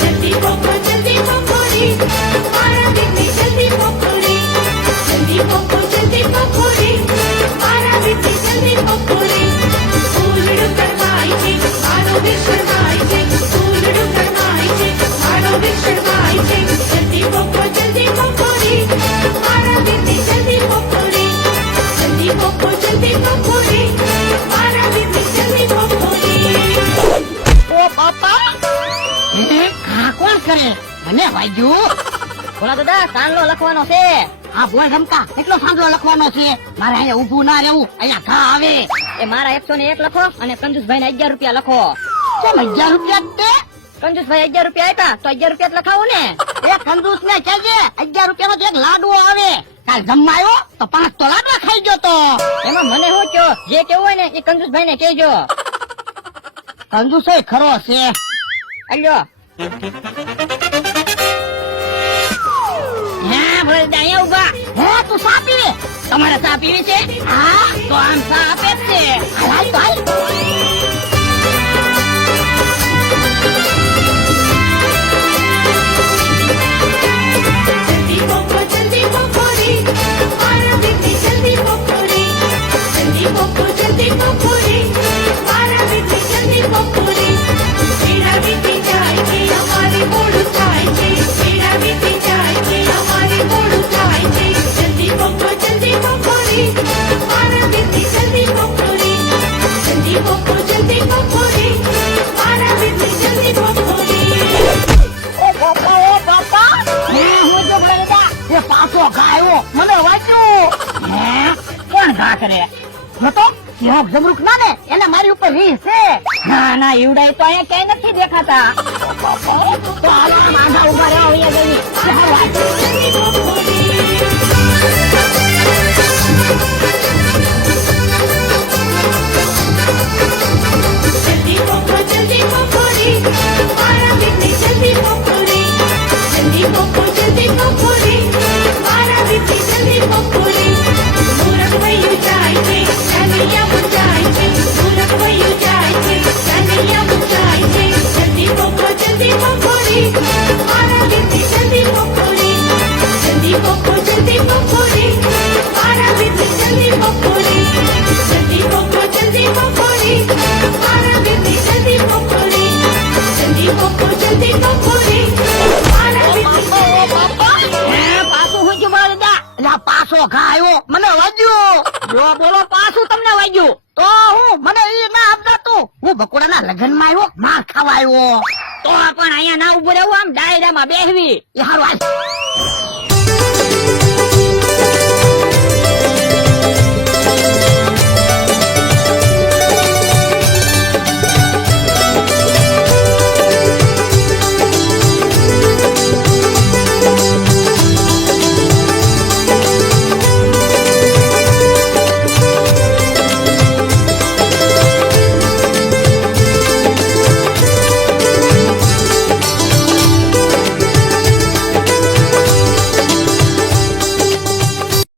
જલ્દી પકોડી, મારા દીકરી જલ્દી પકોડી. જલ્દી પકોડી, મારા દીકરી જલ્દી પકોડી. ફૂલડું કરવાય છે, મારો દિલ શરમાય છે. ફૂલડું કરવાય છે, મારો દિલ શરમાય છે. જલ્દી પકોડી, મારા દીકરી જલ્દી પકોડી. જલ્દી પકોડી, મારા દીકરી જલ્દી પકોડી. ઓ બાપા આ કોણ કરે મને વાગ્યું ભોળા દાદા સાંડલો લખવાનો છે. આ બોલ રમતા કેટલો સાંભળો લખવાનો છે મારે અહીંયા ઊભું ના રહેવું અહીંયા ઘા આવે એ મારા 101 લખો અને કંજુસભાઈ ને 11 રૂપિયા લખો. કેમ 11 રૂપિયા તે કંજુસભાઈ 11 રૂપિયા આપ્યા તો 11 રૂપિયા જ લખાવું ને. એ કંજૂસ ને કહેજે 11 રૂપિયાનો તો એક લાડવો આવે કાલ જમવાયો તો 5 તો લાડવા ખાઈ ગયો તો એમાં મને શું કયો જે કેવું હોય ને એ કંજુસભાઈ ને કહેજો. કંજૂસ એ ખરો છે અલ્યો હા બોલ અહીંયા ઉભા હે તું ચા પીવે તમારે ચા પીવી છે હા તો આમ ચા આપે જ છે હાલ તો હાલ જલ્દી પકોડી, મારા દીકરી જલ્દી પકોડી. જલ્દી પકોડી, મારા દીકરી જલ્દી પકોડી. પીડા વીતી જાય છે, અમારી મોડું થાય છે. પીડા વીતી જાય છે, અમારી મોડું થાય છે. જલ્દી પકોડી, મારા દીકરી જલ્દી પકોડી. જલ્દી પકોડી, મારા દીકરી જલ્દી પકોડી. ઓ બાપા હે હું જો બોલેતા એ પાછો ગાયો મને વાંચ્યું હે કોણ ઘા કરે જો તો સિંહ જમરૂક ના ને એને મારી ઉપર રીહ છે ના ના ઈવડાય તો અહીંયા ક્યાંય નથી દેખાતા. તો હાલો માંગા ઉભા રહ્યા અહીંયા જઈ હાલો જલ્દી પકોડી. જલ્દી પકોડી, મારા દીકરી જલ્દી પકોડી. જલ્દી પકોડી, મારા દીકરી જલ્દી પકોડી. મૂરખ વયું જાય છે, ચાનૈયા મુંજાય છે. મૂરખ વયું જાય છે, ચાનૈયા મુંજાય છે. જલ્દી પકોડી, મારા દીકરી જલ્દી પકોડી. જલ્દી પકોડી, મારા દીકરી જલ્દી પકોડી. જલ્દી પકોડી, મારા દીકરી જલ્દી પકોડી. જલ્દી પકોડી, મારા દીકરી હે પાછું હું જો બોલેતા એટલે પાછો ગાયો મને વાગ્યું જો બોલો પાછું તમને વાગ્યું તો હું મને ઈ ના આપજાતું હું બકોડાના લગ્નમાં આવ્યો માર ખાવા આવ્યો તો પણ અહીંયા ના ઉભો રહેવું આમ ડાયરામાં બેહવી. એ હારું હાલ